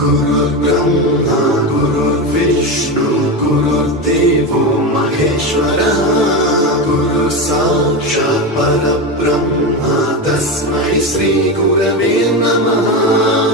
गुरुर्ब्रह्मा गुरुर्विष्णु गुरुर्देवो महेश्वरः गुरुः साक्षात् परब्रह्म तस्मै श्री गुरवे नमः।